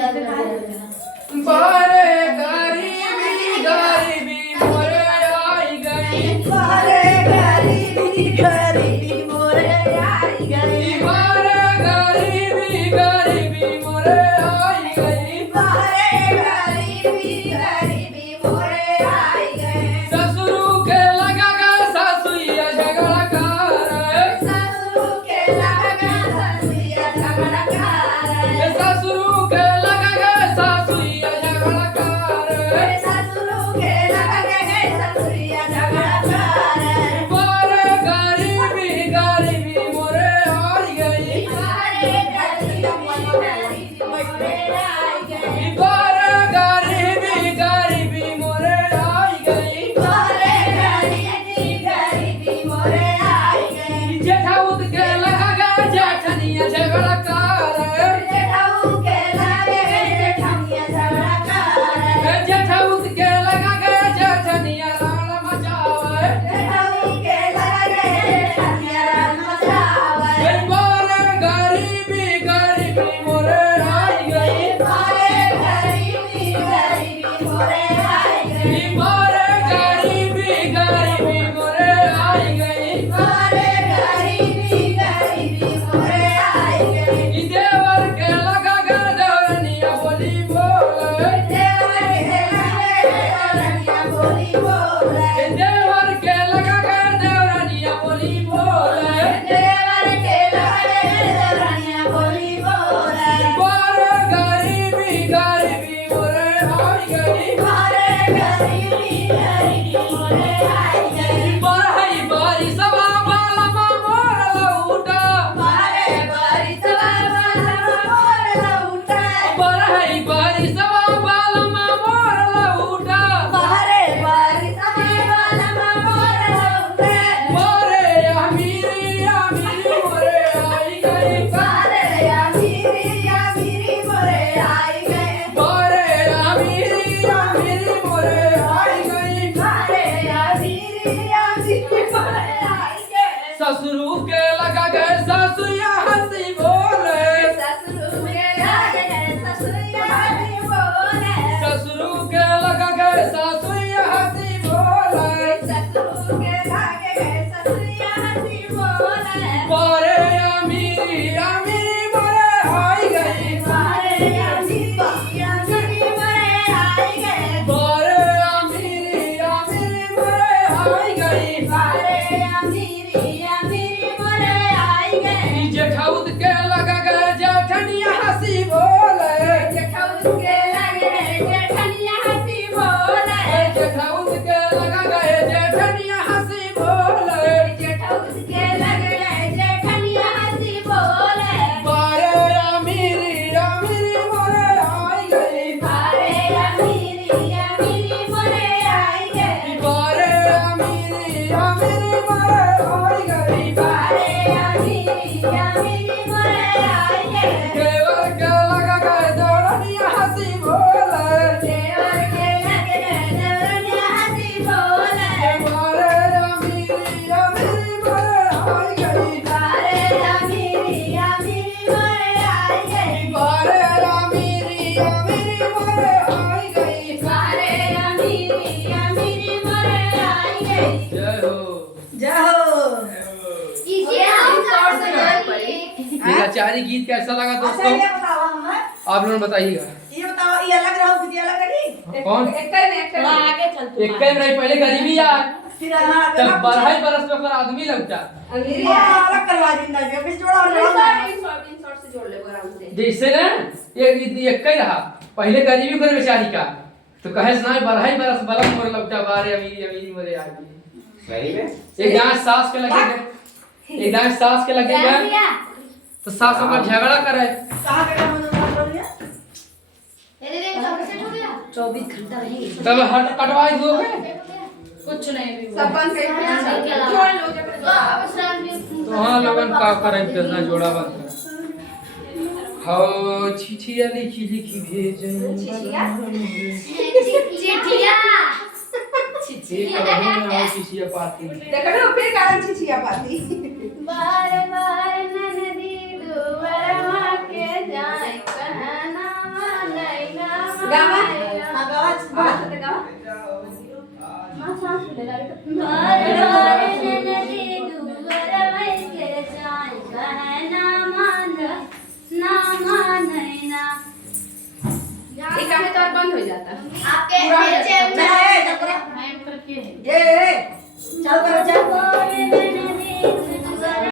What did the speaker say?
बारे गरीबी गरीबी मोरे आई गई, बारे गरीबी गरीबी मोरे आई गई, बारे गरीबी गरीबी मोरे आई गई, बारे गरीबी गरीबी मोरे आई गई। ससुर के लगा गा सासुया झगड़ा कर, ससुर के लगा ससुया झगड़ा कर, ससुर के लगा गा सासुया झगड़ा कर, ससुर के लगा ससुया झगड़ा कर। बारे गरीबी गरीबी मोरे आई गई, बारे गरीबी गरीबी मोरे आई गई, बारे गरीबी गरीबी मोरे आई गई, बारे गरीबी गरीबी मोरे आई गई। जेठाउद के लगा गा जेठनिया झगड़ा कर, जेठाऊ के लगे जेठनिया झगड़ा कर, जेठाउद के लगा गा जेठनिया राण मचावे, जेठाऊ के लगे जेठनिया रण मचावे। बारे गरीबी गरीबी मोरे आई गई, बारे गरीबी गरीबी मोरे आई गई, बारे गरीबी गरीबी मोरे आई गई, बारे गरीबी गरीबी मोरे आई गई। देवर के लगा गा देवरनिया बोली बोले, देवर के लगे देवरनिया बोली बोले, देवर के लगा गा देवरनिया बोली बोले, देवर के लगे देवरनिया बोली बोले। बारे गरीबी गरीबी मोरे आई गई, बारे गरीबी गरीबी मोरे आई गई, बरहई बारी सवा बालमा मोर लौटा, बारे बारिशवा बालमा मोर लौटा, बरहई बारी सवा बालमा मोर लौटा, बारे बारिशवा बालमा मोर लौटा, मोरे अमीरी अमीरी मोरे आई गई, बारे अमीरी मोरे आई गई, बारे अमीरी अमीरी मोरे आई गई, बारे अमीरी मोरे आई गई। ससुर के लगा गए सासुया हंसी बोले, ससुर के लगे ससुया हंसी बोले, ससुर के लगा गए सासुया हंसी बोले, ससुर के लगे ससुया हंसी बोले। बारे अमीरी अमीरी मोरे आई गई, बारे अमीरी मोरे आई गई, बारे अमीरी अमीरी मोरे आई गई, बारे अमीरी मोरे आई गई। जेठाउद के लगा गए जेठनिया हंसी बोले, जेठाऊ के लगे जेठनिया हंसी बोले, जेठाउद के लगा गए जेठनिया हंसी बोले, जेठाऊ के लगे जेठनिया हंसी बोले। बारे अमीरी अमीरी मोरे आई गई, बारे अमीरी मोरे आई गई, बारे अमीरी अमीरी मोरे आई गई, बारे अमीरी मोरे आई गई। देवर के लगा गए देवरनिया हंसी बोले, देवर के लगे देवरनिया हंसी बोले, बारे अमीरी अमीरी मोरे आई गई, बारे अमीरी मोरे आई गई, बारे अमीरी अमीरी मोरे आई गई, बारे अमीरी मोरे आई गई। जय हो। जाओ मेरा चारी गीत कैसा लगा अच्छा दोस्तों, ये बताओ हम आप लोग बताइएगा। ये बताओ ये अलग रहो कि अलग रही। कौन थोड़ा आगे चल तू। एक टाइम रही पहले गरीबी यार, फिर हाँ तब 12 बरस में पर आदमी लगता, अमीरी ये अलग करवा देना जो फिर जोड़ा और जोड़ा। इंसर्ट से जोड़ ले आराम से। जैसे ना ये एक ही रहा पहले गरीबी करे बेचारी का, तो कहे सुनाई 12 बरस बलम मोर लगता, बारे अमीरी अमीरी मोरे आ गई। गरीब है एक डांस सास के लगेगा, एक डांस सास के लगेगा, तो सास हमर झगड़ा करे, कहाँ पे हम लोग बोल रहे हैं? 24 घंटा रहेगी। तब हट कटवाई दोगे, कुछ नहीं भी सब बंद कर जोड़ लो जब तो हाँ लोगन का करे कितना जोड़ा बंद कर। हो चिठिया लिखी लिखी भेजे, चिठिया पाती, देखो ना फिर कारण छिछिया पाती। बार बार ननदी दुआर के जाए कहना हाँ तो गाओ मां सांस ले ला बार बार नदी दूर वही के जाए कहे ना माने ना ये कहे तो बंद हो जाता आपके मेरे चैनल में मैं करके है चल कर